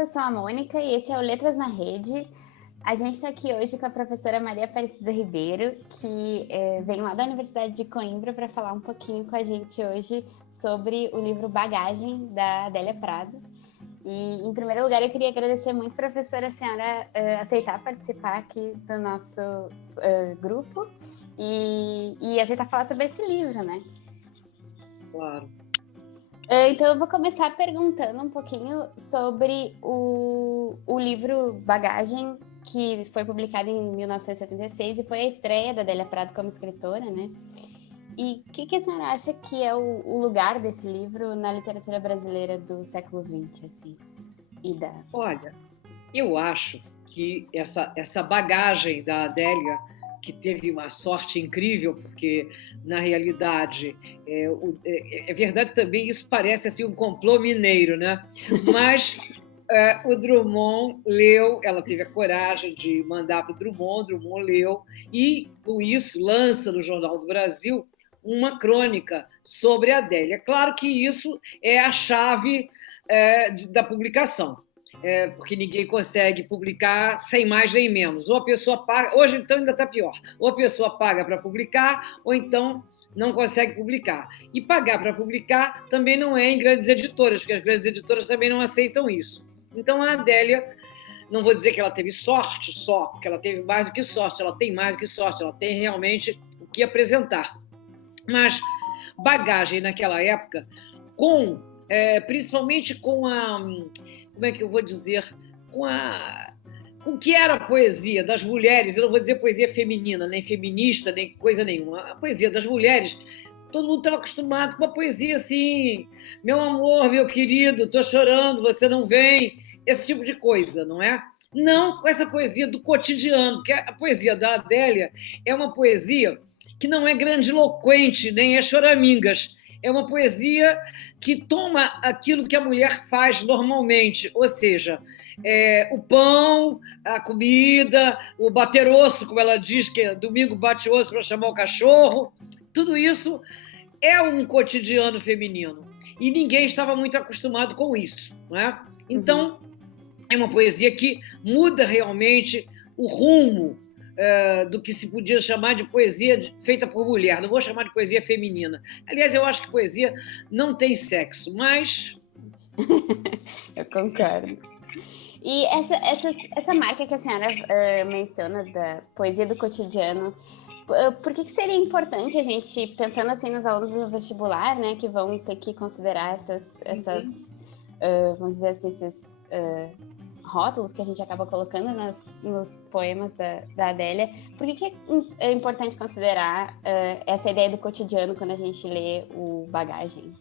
eu sou a Mônica e esse é o Letras na Rede. A gente está aqui hoje com a professora Maria Aparecida Ribeiro, que vem lá da Universidade de Coimbra para falar um pouquinho com a gente hoje sobre o livro Bagagem, da Adélia Prado. E, em primeiro lugar, eu queria agradecer muito, professora, a senhora aceitar participar aqui do nosso grupo e aceitar falar sobre esse livro, né? Claro. Então, eu vou começar perguntando um pouquinho sobre o livro Bagagem, que foi publicado em 1976 e foi a estreia da Adélia Prado como escritora, né? E o que a senhora acha que é o lugar desse livro na literatura brasileira do século XX, assim? Olha, eu acho que essa bagagem da Adélia, que teve uma sorte incrível, porque, na realidade, é verdade também, isso parece assim, um complô mineiro, né? Mas o Drummond leu, ela teve a coragem de mandar para o Drummond leu, e, com isso, lança no Jornal do Brasil uma crônica sobre a Adélia. Claro que isso é a chave da publicação. Porque ninguém consegue publicar sem mais nem menos. Ou a pessoa paga, hoje então ainda está pior, ou a pessoa paga para publicar, ou então não consegue publicar. E pagar para publicar também não é em grandes editoras, porque as grandes editoras também não aceitam isso. Então a Adélia, não vou dizer que ela teve sorte só, porque ela teve mais do que sorte, ela tem mais do que sorte, ela tem realmente o que apresentar. Mas bagagem naquela época, principalmente com a... Como é que eu vou dizer? Com o que era a poesia das mulheres, eu não vou dizer poesia feminina, nem feminista, nem coisa nenhuma. A poesia das mulheres, todo mundo estava acostumado com uma poesia assim, meu amor, meu querido, estou chorando, você não vem, esse tipo de coisa, não é? Não com essa poesia do cotidiano, porque a poesia da Adélia é uma poesia que não é grandiloquente, nem é choramingas. É uma poesia que toma aquilo que a mulher faz normalmente, ou seja, o pão, a comida, o bater osso, como ela diz, que domingo bate osso para chamar o cachorro, tudo isso é um cotidiano feminino. E ninguém estava muito acostumado com isso, não é? Então, é uma poesia que muda realmente o rumo do que se podia chamar de poesia feita por mulher. Não vou chamar de poesia feminina. Aliás, eu acho que poesia não tem sexo, mas... Eu concordo. E essa marca que a senhora menciona da poesia do cotidiano, por que seria importante a gente, pensando assim nos alunos do vestibular, né, que vão ter que considerar essas vamos dizer assim, esses rótulos que a gente acaba colocando nos poemas da Adélia, por que é importante considerar essa ideia do cotidiano quando a gente lê o Bagagem?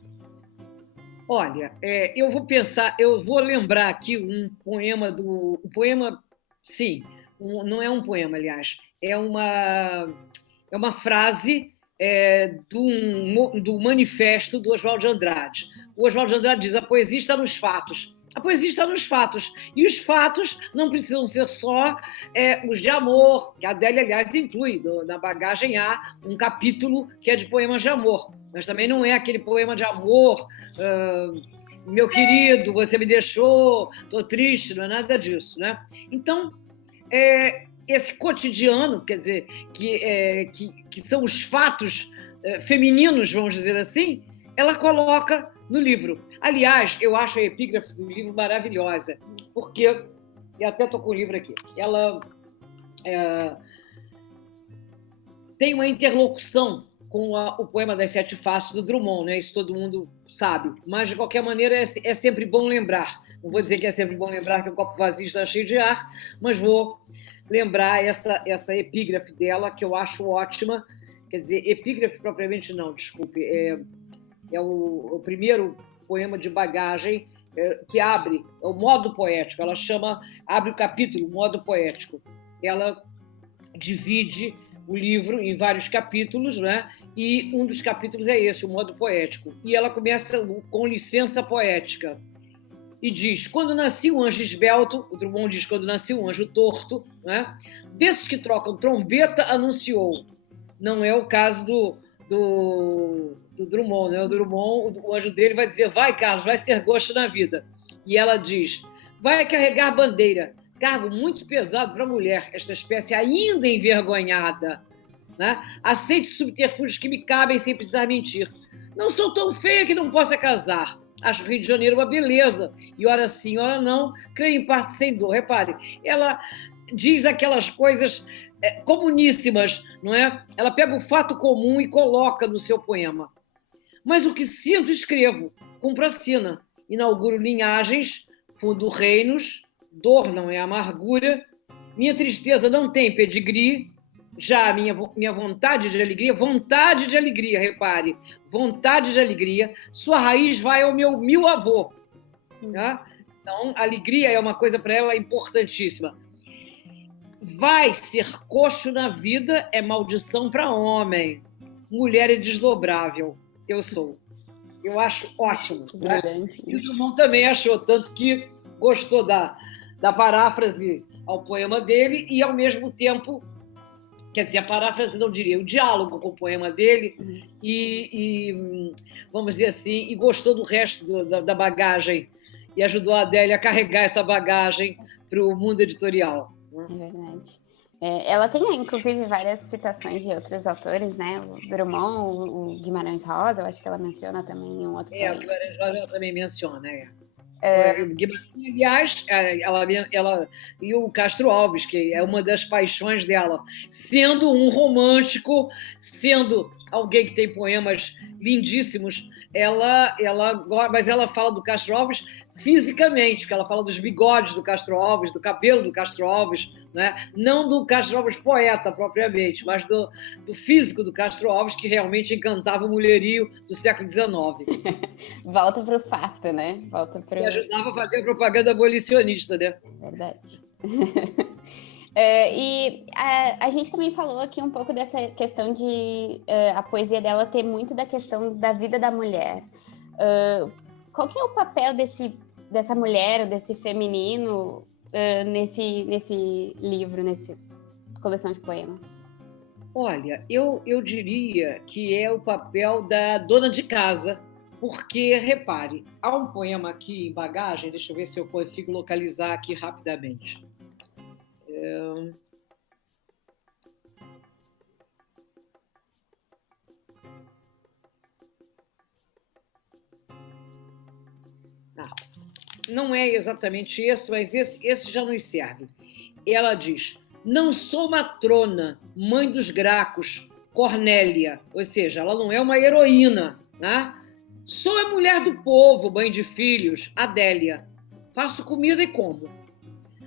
Olha, eu vou lembrar aqui um poema sim, não é um poema, aliás, é uma frase do manifesto do Oswald de Andrade. O Oswald de Andrade diz: a poesia está nos fatos. A poesia está nos fatos. E os fatos não precisam ser só os de amor, que a Adélia, aliás, inclui. Na bagagem há um capítulo que é de poemas de amor. Mas também não é aquele poema de amor, meu querido, você me deixou, estou triste, não é nada disso, né? Então, esse cotidiano, quer dizer, que são os fatos femininos, vamos dizer assim, ela coloca no livro. Aliás, eu acho a epígrafe do livro maravilhosa, porque, e até estou com o livro aqui, ela tem uma interlocução com o poema das Sete Faces do Drummond, né? Isso todo mundo sabe, mas de qualquer maneira é sempre bom lembrar. Não vou dizer que é sempre bom lembrar que o copo vazio está cheio de ar, mas vou lembrar essa epígrafe dela, que eu acho ótima. Quer dizer, epígrafe propriamente não, desculpe, é o primeiro poema de bagagem que abre, é o modo poético, ela abre o capítulo, modo poético. Ela divide o livro em vários capítulos, né? E um dos capítulos é esse, o modo poético. E ela começa com licença poética e diz: quando nasci um anjo esbelto, o Drummond diz: quando nasci um anjo torto, né? Desses que trocam trombeta, anunciou. Não é o caso do Drummond, né? O Drummond, o anjo dele vai dizer: vai, Carlos, vai ser gosto na vida. E ela diz: vai carregar bandeira. Cargo muito pesado para a mulher, esta espécie ainda envergonhada. Né? Aceite subterfúgios que me cabem sem precisar mentir. Não sou tão feia que não possa casar. Acho o Rio de Janeiro uma beleza. E ora sim, ora não, creio em parte sem dor. Repare, ela diz aquelas coisas comuníssimas, não é? Ela pega o fato comum e coloca no seu poema. Mas o que sinto, escrevo, cumpro a sina. Inauguro linhagens, fundo reinos, dor não é amargura, minha tristeza não tem pedigree, já a minha vontade de alegria, repare, vontade de alegria, sua raiz vai ao meu avô. Tá? Então, alegria é uma coisa para ela importantíssima. Vai ser coxo na vida é maldição para homem. Mulher é desdobrável. Eu sou. Eu acho ótimo. Né? E o Drummond também achou, tanto que gostou da paráfrase ao poema dele e, ao mesmo tempo, quer dizer, a paráfrase não diria, o diálogo com o poema dele e vamos dizer assim, e gostou do resto da bagagem e ajudou a Adélia a carregar essa bagagem para o mundo editorial. É verdade. Ela tem, inclusive, várias citações de outros autores, né? O Drummond, o Guimarães Rosa, eu acho que ela menciona também em um outro poema. O Guimarães Rosa ela também menciona, Aliás, ela e o Castro Alves, que é uma das paixões dela, sendo um romântico, sendo alguém que tem poemas lindíssimos, mas ela fala do Castro Alves fisicamente, porque ela fala dos bigodes do Castro Alves, do cabelo do Castro Alves, né? Não do Castro Alves poeta propriamente, mas do físico do Castro Alves, que realmente encantava o mulherio do século XIX. Volta para o fato, né? E ajudava a fazer a propaganda abolicionista, né? Verdade. E a gente também falou aqui um pouco dessa questão de a poesia dela ter muito da questão da vida da mulher. Qual que é o papel dessa mulher, desse feminino, nesse livro, nessa coleção de poemas? Olha, eu diria que é o papel da dona de casa, porque, repare, há um poema aqui em bagagem, deixa eu ver se eu consigo localizar aqui rapidamente. Não é exatamente esse, mas esse já nos serve. Ela diz: não sou matrona, mãe dos Gracos, Cornélia, ou seja, ela não é uma heroína, né? Sou a mulher do povo, mãe de filhos, Adélia. Faço comida e como.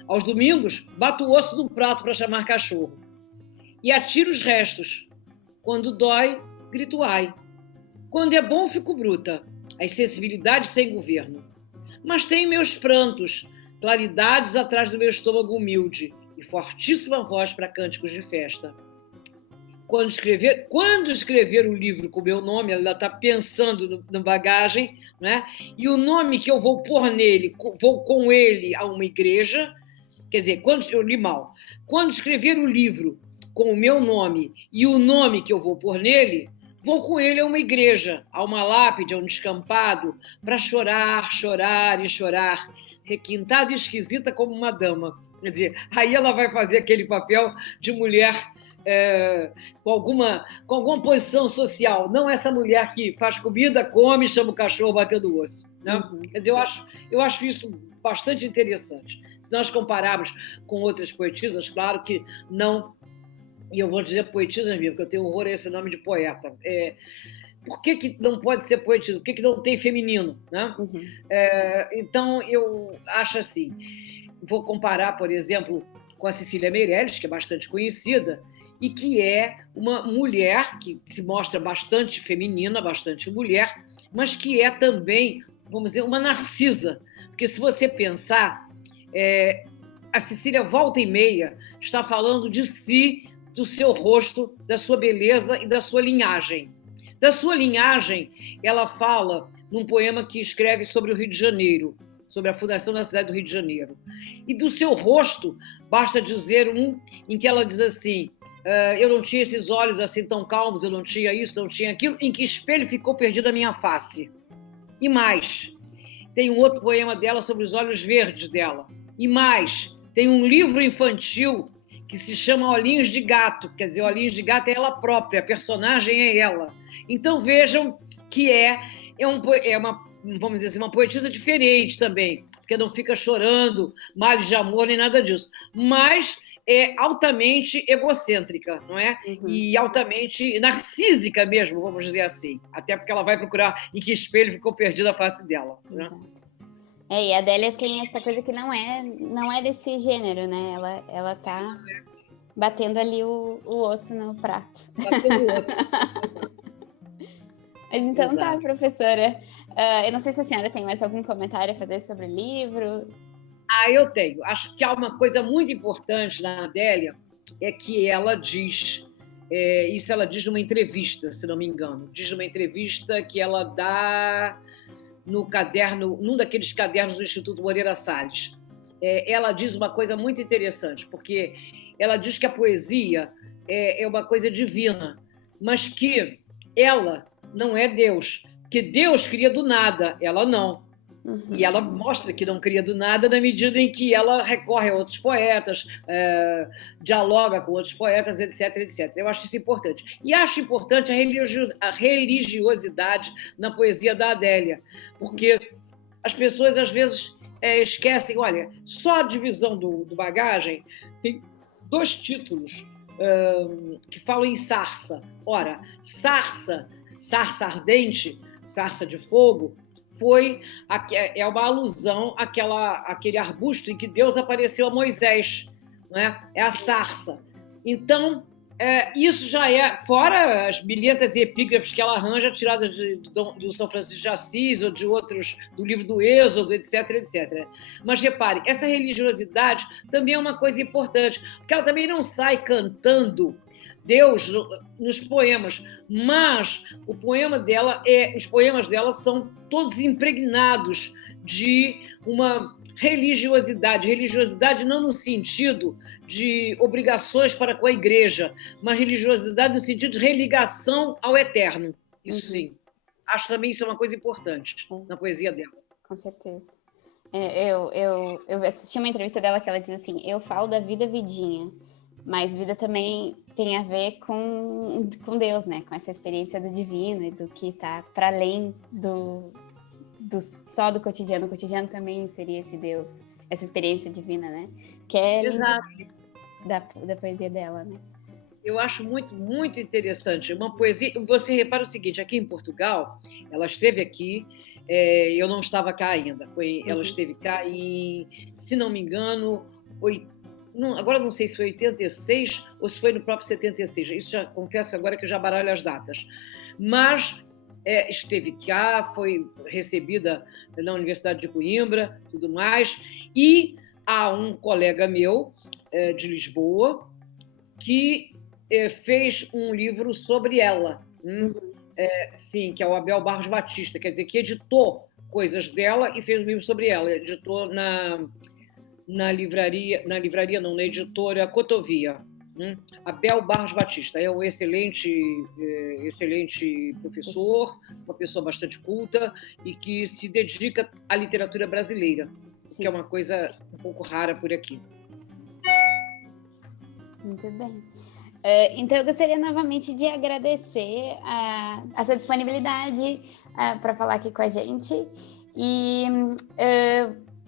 Aos domingos, bato o osso no prato para chamar cachorro. E atiro os restos. Quando dói, grito ai. Quando é bom, fico bruta. As sensibilidades sem governo. Mas tenho meus prantos, claridades atrás do meu estômago humilde e fortíssima voz para cânticos de festa. Quando escrever o livro com o meu nome, ela está pensando na bagagem, né? E o nome que eu vou pôr nele, vou com ele a uma igreja, quer dizer, eu li mal. Quando escrever o livro com o meu nome e o nome que eu vou pôr nele, vou com ele a uma igreja, a uma lápide, a um descampado, para chorar, chorar e chorar, requintada e esquisita como uma dama. Quer dizer, aí ela vai fazer aquele papel de mulher com alguma posição social, não essa mulher que faz comida, come, chama o cachorro batendo osso. Né? Uhum. Quer dizer, eu acho isso bastante interessante. Se nós compararmos com outras poetisas, claro que não. E eu vou dizer poetisa mesmo, porque eu tenho horror a esse nome de poeta. Por que não pode ser poetisa? Por que não tem feminino? Né? Uhum. Então, eu acho assim, vou comparar, por exemplo, com a Cecília Meirelles, que é bastante conhecida, e que é uma mulher que se mostra bastante feminina, bastante mulher, mas que é também, vamos dizer, uma narcisa. Porque se você pensar, a Cecília volta e meia está falando de si, do seu rosto, da sua beleza e da sua linhagem. Da sua linhagem, ela fala num poema que escreve sobre o Rio de Janeiro, sobre a fundação da cidade do Rio de Janeiro. E do seu rosto, basta dizer em que ela diz assim: eu não tinha esses olhos assim tão calmos, eu não tinha isso, não tinha aquilo, em que espelho ficou perdido a minha face. E mais, tem um outro poema dela sobre os olhos verdes dela. E mais, tem um livro infantil que se chama Olhinhos de Gato, quer dizer, Olhinhos de Gato é ela própria, a personagem é ela. Então vejam que é uma, vamos dizer assim, uma poetisa diferente também, porque não fica chorando males de amor nem nada disso, mas é altamente egocêntrica, não é? Uhum. E altamente narcísica mesmo, vamos dizer assim. Até porque ela vai procurar em que espelho ficou perdida a face dela. Né? E a Adélia tem essa coisa que não é desse gênero, né? Ela tá batendo ali o osso no prato. Batendo o osso. Mas então tá, professora. Eu não sei se a senhora tem mais algum comentário a fazer sobre o livro. Eu tenho. Acho que há uma coisa muito importante na Adélia, é que ela diz, isso ela diz numa entrevista, se não me engano, diz numa entrevista que ela dá no caderno, num daqueles cadernos do Instituto Moreira Salles. Ela diz uma coisa muito interessante, porque ela diz que a poesia é uma coisa divina, mas que ela não é Deus, que Deus cria do nada, ela não. Uhum. E ela mostra que não cria do nada na medida em que ela recorre a outros poetas, dialoga com outros poetas, etc, etc. Eu acho isso importante. E acho importante a religiosidade na poesia da Adélia, porque as pessoas, às vezes, esquecem, olha, só a divisão do Bagagem tem 2 títulos que falam em sarça. Ora, sarça ardente, sarça de fogo, é uma alusão àquele arbusto em que Deus apareceu a Moisés, né? É a sarça. Então, isso já é, fora as bilhetas e epígrafes que ela arranja, tiradas do São Francisco de Assis ou de outros, do livro do Êxodo, etc, etc. Mas repare, essa religiosidade também é uma coisa importante, porque ela também não sai cantando Deus nos poemas, mas os poemas dela são todos impregnados de uma religiosidade não no sentido de obrigações para com a igreja, mas religiosidade no sentido de religação ao eterno. Isso sim. Acho também isso é uma coisa importante na poesia dela. Com certeza. Eu assisti uma entrevista dela que ela diz assim, eu falo da vida vidinha, mas vida também tem a ver com Deus, né? Com essa experiência do divino e do que está para além só do cotidiano. O cotidiano também seria esse Deus, essa experiência divina, né? Que é da poesia dela, né? Eu acho muito, muito interessante. Uma poesia... Você repara o seguinte, aqui em Portugal, ela esteve aqui, eu não estava cá ainda. Ela esteve cá em, se não me engano, agora não sei se foi 86 ou se foi no próprio 76. Isso já confesso agora que eu já baralho as datas. Mas esteve cá, foi recebida na Universidade de Coimbra, tudo mais. E há um colega meu de Lisboa que fez um livro sobre ela. Sim, que é o Abel Barros Batista, quer dizer, que editou coisas dela e fez um livro sobre ela. Editou na editora Cotovia. Abel Barros Batista é um excelente professor, uma pessoa bastante culta e que se dedica à literatura brasileira, que é uma coisa um pouco rara por aqui. Muito bem. Então, eu gostaria novamente de agradecer a sua disponibilidade para falar aqui com a gente e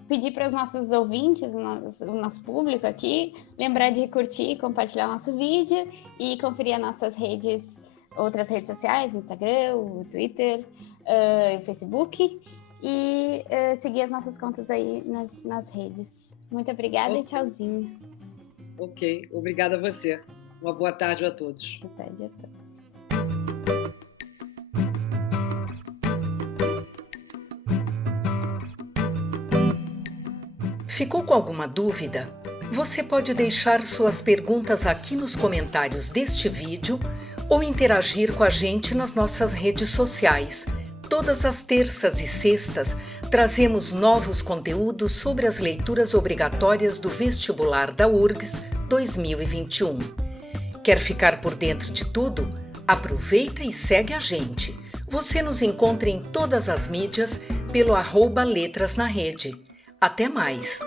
pedir para os nossos ouvintes, o nosso público aqui, lembrar de curtir, compartilhar o nosso vídeo e conferir as nossas outras redes sociais, Instagram, o Twitter, o Facebook e seguir as nossas contas aí nas redes. Muito obrigada e tchauzinho. Ok, obrigada a você. Uma boa tarde a todos. Boa tarde a todos. Ficou com alguma dúvida? Você pode deixar suas perguntas aqui nos comentários deste vídeo ou interagir com a gente nas nossas redes sociais. Todas as terças e sextas trazemos novos conteúdos sobre as leituras obrigatórias do vestibular da URGS 2021. Quer ficar por dentro de tudo? Aproveita e segue a gente. Você nos encontra em todas as mídias, pelo @Letras na Rede. Até mais!